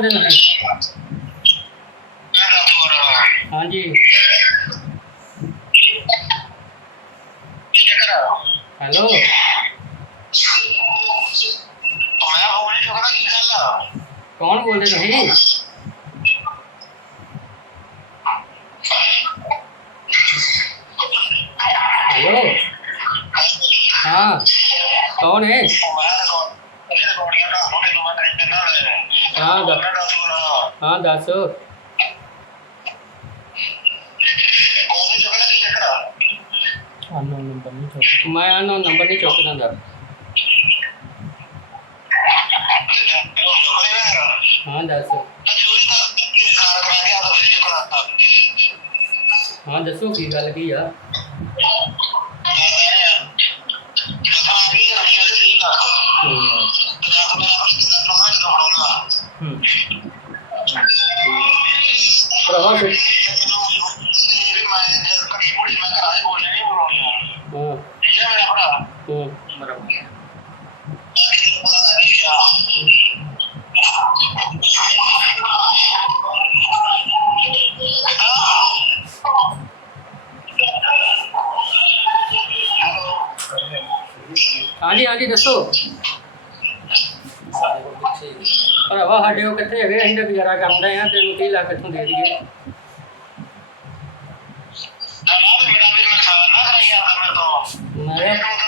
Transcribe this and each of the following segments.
ਕਾਲ ਦੇ ਲਗੇ ਹਾਂਜੀ ਹੈਲੋ ਕੌਣ ਬੋਲਦੇ ਤੁਸੀਂ ਹੈਲੋ ਹਾਂ ਕੌਣ ਹੈ ਮੈਂ ਕੌਣ ਇਹ ਰੋੜੀਆਂ ਦਾ ਹੁਣ हां हां Ah, da. Ah, da, so. Ano number ni chok. Kumai ano number ni chok na da. Ah, da, so. हाँ दसो की गल की यार आ हम्म ficou maravilhoso. ਹਾਂਜੀ ਹਾਂਜੀ ਦੱਸੋ ਪਰ ਵਾਹ ਸਾਡੇ ਉਹ ਕਿੱਥੇ ਹੈਗੇ ਅਸੀਂ ਤਾਂ ਗੁਜ਼ਾਰਾ ਕਰਦੇ ਆ ਤੈਨੂੰ ਕੀ ਲੱਗ ਇਥੋਂ ਦੇ ਦਈਏ ਨਾ ਮੇਰਾ ਵੀ ਮਖਾਨਾ ਖਾਈ ਆ ਮੇਰੇ ਤੋਂ ਨਾ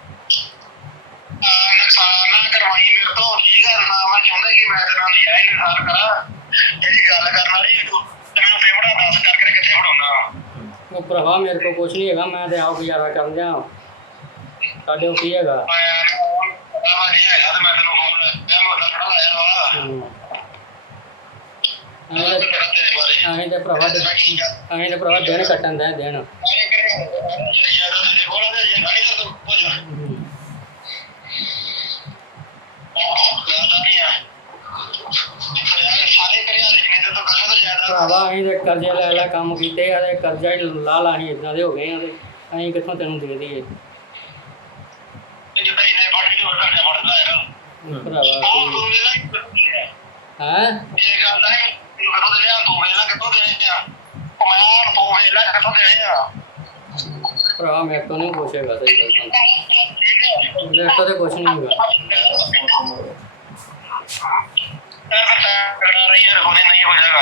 ਨੁਕਸਾਨ ਕਰਵਾਈ ਮੇਰੇ ਤੋਂ ਕੀ ਕਰਨਾ ਮੈਂ ਚਾਹੁੰਦਾ ਕਿ ਮੈਂ ਤੇਰਾ ਨਹੀਂ ਆਇਆ ਇਨਸਾਨ ਕਰਾ ਤੇਰੀ ਗੱਲ ਕਰਨ ਵਾਲੀ ਤੈਨੂੰ ਫੇਵੜਾ ਦੱਸ ਕਰ ਕਿੱਥੇ ਫੜਾਉਣਾ ਉਹ ਮੇਰੇ ਕੋ ਕੁਛ ਨਹੀਂ ਹੈਗਾ ਮੈਂ ਤੇ ਆਉਂ ਗੁਜ਼ਾਰਾ ਕਰ ਜਾ ਤੁਹਾਡੇ ਕੀ ਹੈਗਾ ਮੈਂ ਤੁਹਾਡਾ ਹੈਗਾ ਤੇ ਮੈਂ ਤੈਨੂੰ ਫੋਨ ਮੈਂ ਮੋਟਾ ਖੜਾ ਆਇਆ ਵਾ ਆਹੀਂ ਤੇ ਪ੍ਰਭਾ ਦੇ ਆਹੀਂ ਤੇ ਪ੍ਰਭਾ ਦੇਣ ਕੱਟਣ ਦਾ ਦੇਣ ਆਹੀਂ ਕਰ ਕਰ ਯਾਰ ਉਹ ਨਾ ਦੇ ਨਹੀਂ ਤਾਂ ਪੁੱਛ ਲੈ ਕਰਜ਼ੇ ਲੈ ਲੈ ਕੰਮ ਕੀਤੇ ਆ ਤੇ ਕਰਜ਼ਾ ਹੀ ਲਾ ਲਾ ਹੀ ਇਦਾਂ ਦੇ ਹੋ ਗਏ ਆ ਤੇ ਅਸੀਂ ਕਿੱਥੋਂ ਤੈਨੂੰ ਦੇ ਦਈਏ ਹੈ ਭਰਾ ਮੈਂ ਤੋਂ ਨਹੀਂ ਪੁੱਛੇਗਾ ਤੇ ਇਹ ਤਾਂ ਤੇ ਕੁਛ ਨਹੀਂ ਹੋਗਾ ਲੜਾ ਰਹੀ ਹੈ ਹੁਣੇ ਨਹੀਂ ਹੋ ਜਾਗਾ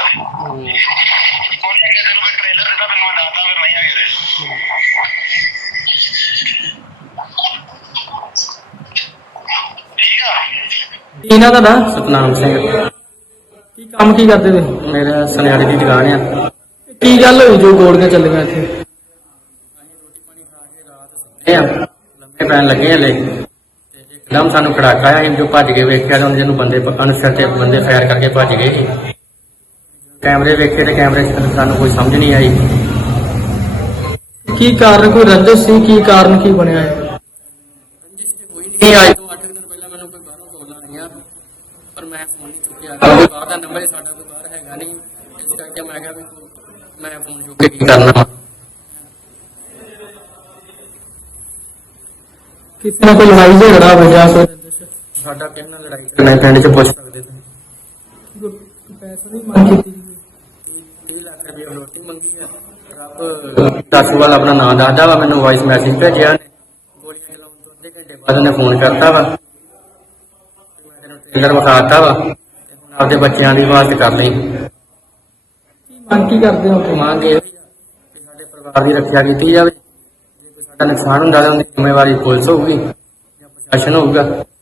ਉਹਨੇ ਕਿਹਾ ਤੈਨੂੰ ਮੈਂ ਟ੍ਰੇਲਰ ਦਿੱਤਾ ਮੈਨੂੰ ਲਾਤਾ ਫਿਰ ਨਹੀਂ ਆ ਗਏ ਇਹਨਾਂ ਦਾ ਨਾਮ ਸਤਨਾਮ ਸਿੰਘ ਕੀ ਕੰਮ ਕੀ ਕਰਦੇ ਤੇ ਮੇਰਾ ਸਨਿਆੜੀ ਦੀ ਦੁਕਾਨ ਆ ਕੀ ਗੱਲ ਹੋਈ ਜੋ ਗੋੜੀਆਂ ਚੱਲੀਆਂ ਇੱਥੇ ਅਸੀਂ ਰੋਟੀ ਪਾਣੀ ਖਾ ਕੇ ਰਾਤ ਸੁੱਤੇ ਆ ਲੰਮੇ ਪੈਣ ਲੱਗੇ ਆ ਲੈ ਦਮ ਸਾਨੂੰ ਖੜਾਕਾ ਆਇਆ ਜਿਹਨੂੰ ਭੱਜ ਗਏ ਵੇਖਿਆ ਜਦੋਂ ਜਿਹਨੂੰ ਬੰਦੇ ਪਕਣ ਸਿਰ ਤੇ ਬੰਦੇ ਫਾਇਰ ਕਰਕੇ ਭੱਜ ਗਏ ਕੈਮਰੇ ਵੇਖੇ ਤੇ ਕੈਮਰੇ ਚ ਸਾਨੂੰ ਕੋਈ ਸਮਝ ਨਹੀਂ ਆਈ ਕੀ ਕਾਰਨ ਕੋਈ ਰੱਜ ਸੀ ਕੀ ਕਾਰਨ ਕੀ ਬਣਿਆ ਹੈ ਰੰਜਿਸ਼ ਤੇ ਕੋਈ ਨਹੀਂ ਆਇਆ ਤੋਂ 8 ਮੈਨੂੰ ਕੋਈ ਬਾਹਰੋਂ ਕਾਲ ਆ ਪਰ ਮੈਂ ਫੋਨ ਨਹੀਂ ਚੁੱਕਿਆ ਬਾਹਰ ਦਾ ਨੰਬਰ ਸਾਡਾ ਕੋਈ ਬਾਹਰ ਹੈਗਾ ਨਹੀਂ ਇਸ ਕਰਕੇ ਮੈਂ ਕਿਹਾ ਮੈਂ ਫੋਨ ਚੁੱਕ ਕਰਨਾ ਕਿਤੇ ਕੋਈ ਲੜਾਈ ਝਗੜਾ ਹੋ ਜਾ ਸਾਡਾ ਕਿੰਨਾ ਲੜਾਈ ਕਰਨਾ ਪਿੰਡ ਚ ਪੁੱਛ ਸਕਦੇ ਤੁਸੀਂ ਪੈਸੇ ਨਹੀਂ ਮੰਗੇ रखा की जाए नुक़सान हूंदा त ਜ਼ਿੰਮੇਵਾਰੀ ਪੁਲਿਸ ਹੋਊਗੀ ਜਾਂ ਪ੍ਰਸ਼ਾਸਨ ਹੋਊਗਾ